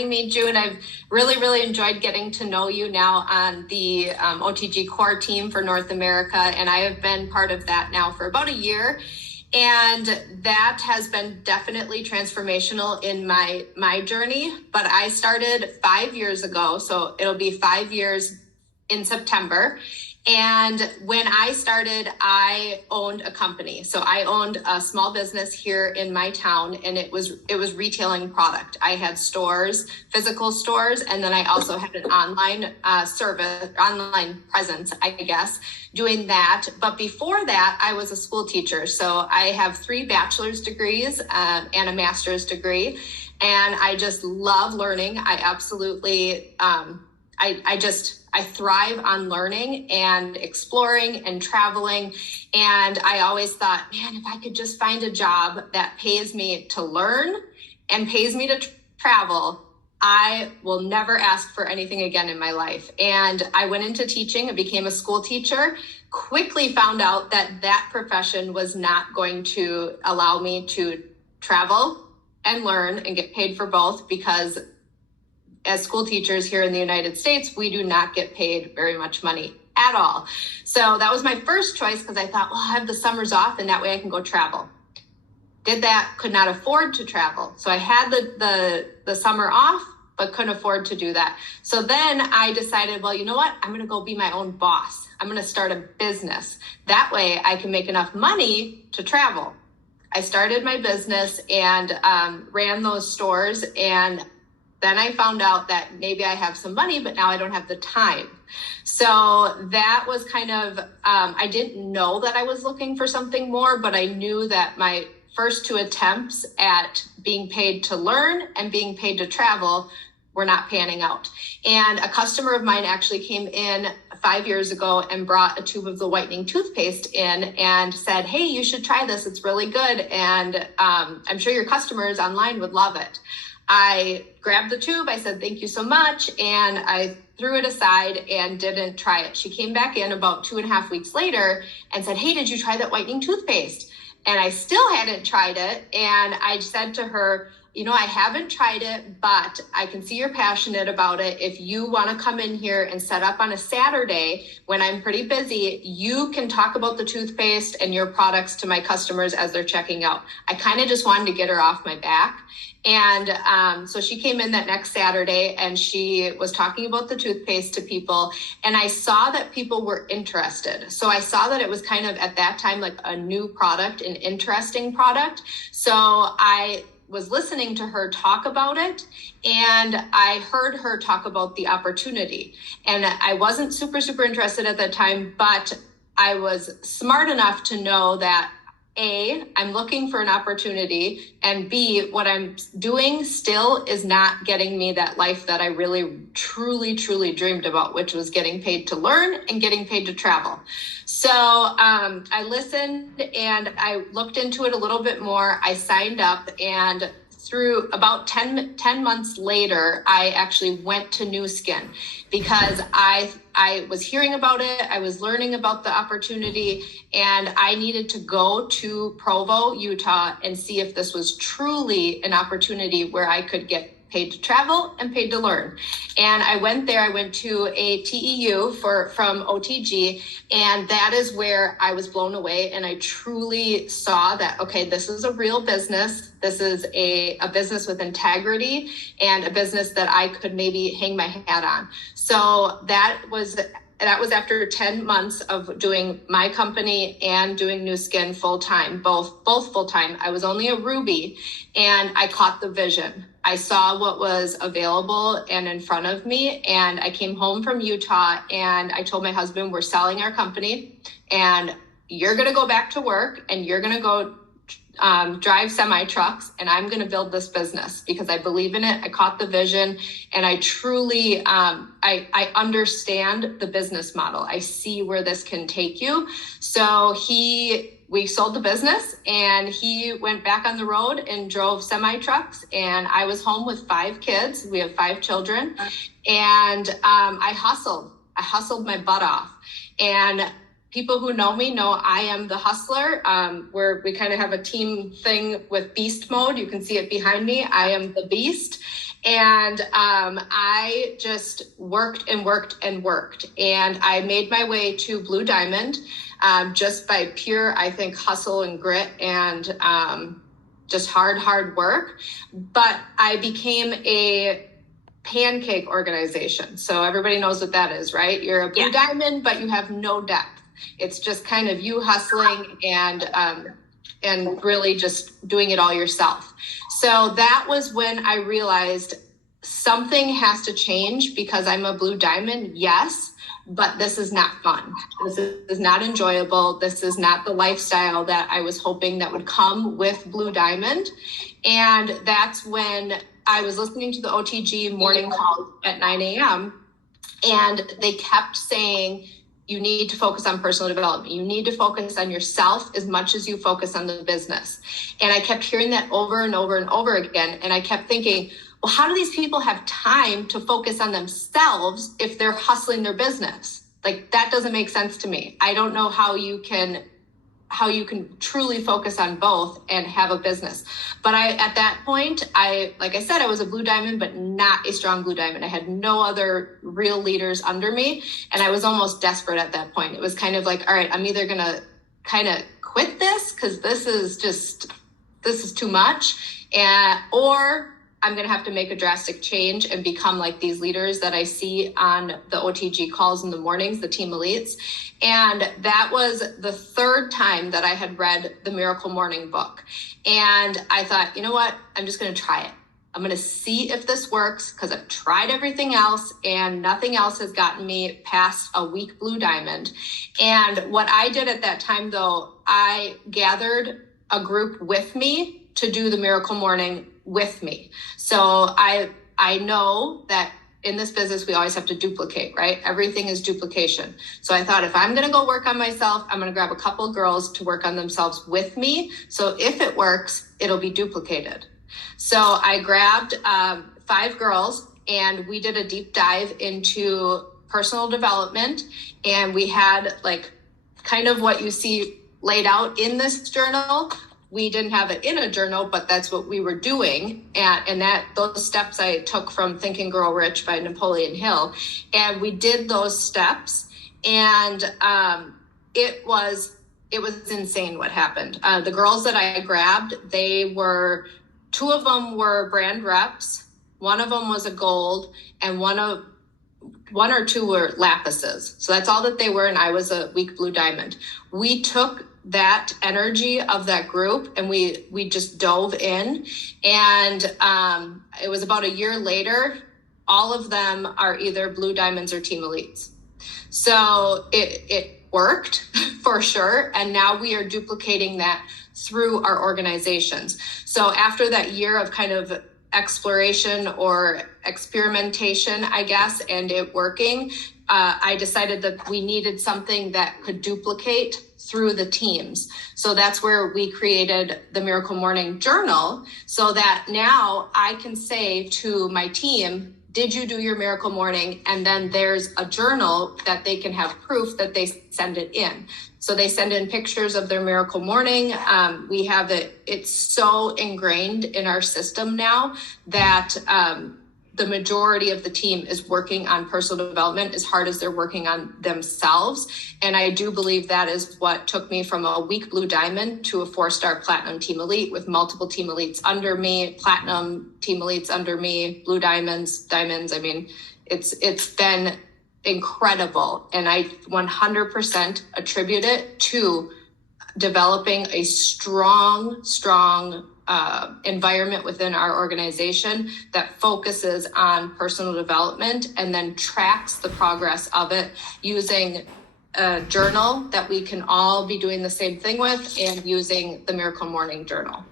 inviting me, June. I've really enjoyed getting to know you now on the OTG core team for North America. And I have been part of that now for about a year. And that has been definitely transformational in my journey. But I started 5 years ago, so it'll be 5 years in September. And when I started, I owned a company. So I owned a small business here in my town, and it was retailing product. I had stores, physical stores, and then I also had an online online presence, I guess, doing that. But before that, I was a school teacher. So I have 3 bachelor's degrees and a master's degree. And I just love learning. I absolutely, I thrive on learning and exploring and traveling. And I always thought, man, if I could just find a job that pays me to learn and pays me to travel, I will never ask for anything again in my life. And I went into teaching and became a school teacher, quickly found out that profession was not going to allow me to travel and learn and get paid for both, because as school teachers here in the United States, we do not get paid very much money at all. So that was my first choice, because I thought, well, I have the summers off and that way I can go travel. Did that, could not afford to travel. So I had the summer off, but couldn't afford to do that. So then I decided, well, you know what? I'm going to go be my own boss. I'm going to start a business. That way I can make enough money to travel. I started my business and ran those stores, and then I found out that maybe I have some money, but now I don't have the time. So that was kind of, I didn't know that I was looking for something more, but I knew that my first 2 attempts at being paid to learn and being paid to travel were not panning out. And a customer of mine actually came in 5 years ago and brought a tube of the whitening toothpaste in and said, hey, you should try this. It's really good. And I'm sure your customers online would love it. I grabbed the tube, I said, thank you so much, and I threw it aside and didn't try it. She came back in about 2.5 weeks later and said, hey, did you try that whitening toothpaste? And I still hadn't tried it. And I said to her, you know, I haven't tried it, but I can see you're passionate about it. If you want to come in here and set up on a Saturday when I'm pretty busy, you can talk about the toothpaste and your products to my customers as they're checking out. I kind of just wanted to get her off my back. And so she came in that next Saturday and she was talking about the toothpaste to people. And I saw that people were interested. So I saw that it was kind of at that time like a new product, an interesting product. So I was listening to her talk about it, and I heard her talk about the opportunity. And I wasn't super interested at that time, but I was smart enough to know that A, I'm looking for an opportunity, and B, what I'm doing still is not getting me that life that I really, truly dreamed about, which was getting paid to learn and getting paid to travel. So I listened and I looked into it a little bit more. I signed up, and through about 10 months later, I actually went to Nuskin because I was hearing about it. I was learning about the opportunity, and I needed to go to Provo, Utah, and see if this was truly an opportunity where I could get paid to travel and paid to learn. And I went there. I went to a TEU from OTG, and that is where I was blown away. And I truly saw that, okay, this is a real business. This is a business with integrity and a business that I could maybe hang my hat on. So that was after 10 months of doing my company and doing Nuskin full-time, both full-time. I was only a Ruby, and I caught the vision. I saw what was available and in front of me, and I came home from Utah, and I told my husband, we're selling our company, and you're going to go back to work, and you're going to go drive semi trucks, and I'm going to build this business because I believe in it. I caught the vision, and I truly, I understand the business model. I see where this can take you. So we sold the business, and he went back on the road and drove semi trucks, and I was home with 5 kids. We have 5 children, and I hustled my butt off. And people who know me know I am the hustler. We kind of have a team thing with beast mode. You can see it behind me. I am the beast. And I just worked and worked and worked. And I made my way to Blue Diamond just by pure, I think, hustle and grit and just hard work. But I became a pancake organization. So everybody knows what that is, right? You're a Blue Diamond, but you have no depth. It's just kind of you hustling and really just doing it all yourself. So that was when I realized something has to change because I'm a Blue Diamond, yes, but this is not fun. This is not enjoyable. This is not the lifestyle that I was hoping that would come with Blue Diamond. And that's when I was listening to the OTG morning calls at 9 a.m. and they kept saying, you need to focus on personal development. You need to focus on yourself as much as you focus on the business. And I kept hearing that over and over and over again. And I kept thinking, well, how do these people have time to focus on themselves if they're hustling their business? Like, that doesn't make sense to me. I don't know how you can truly focus on both and have a business. But at that point, like I said, I was a Blue Diamond, but not a strong Blue Diamond. I had no other real leaders under me. And I was almost desperate at that point. It was kind of like, all right, I'm either going to kind of quit this because this is too much, or I'm going to have to make a drastic change and become like these leaders that I see on the OTG calls in the mornings, the team elites. And that was the third time that I had read the Miracle Morning book. And I thought, you know what? I'm just going to try it. I'm going to see if this works because I've tried everything else and nothing else has gotten me past a weak Blue Diamond. And what I did at that time, though, I gathered a group with me to do the Miracle Morning with me. So I know that in this business, we always have to duplicate, right? Everything is duplication. So I thought, if I'm going to go work on myself, I'm going to grab a couple of girls to work on themselves with me. So if it works, it'll be duplicated. So I grabbed 5 girls and we did a deep dive into personal development. And we had like kind of what you see laid out in this journal. We didn't have it in a journal, but that's what we were doing. And those steps I took from Think and Grow Rich by Napoleon Hill. And we did those steps. And it was insane what happened. The girls that I grabbed, 2 of them were brand reps. One of them was a gold and one or two were lapises. So that's all that they were. And I was a weak Blue Diamond. We took that energy of that group and we just dove in, and it was about a year later, all of them are either Blue Diamonds or team elites. So it worked for sure, and now we are duplicating that through our organizations. So after that year of kind of exploration or experimentation, I guess, and it working, I decided that we needed something that could duplicate through the teams. So that's where we created the Miracle Morning Journal, so that now I can say to my team, did you do your Miracle Morning? And then there's a journal that they can have proof that they send it in. So they send in pictures of their Miracle Morning. We have it's so ingrained in our system now that the majority of the team is working on personal development as hard as they're working on themselves. And I do believe that is what took me from a weak Blue Diamond to a 4-star platinum team elite with multiple team elites under me, platinum team elites under me, blue diamonds. I mean, it's been incredible. And I 100% attribute it to developing a strong environment within our organization that focuses on personal development and then tracks the progress of it using a journal that we can all be doing the same thing with, and using the Miracle Morning Journal.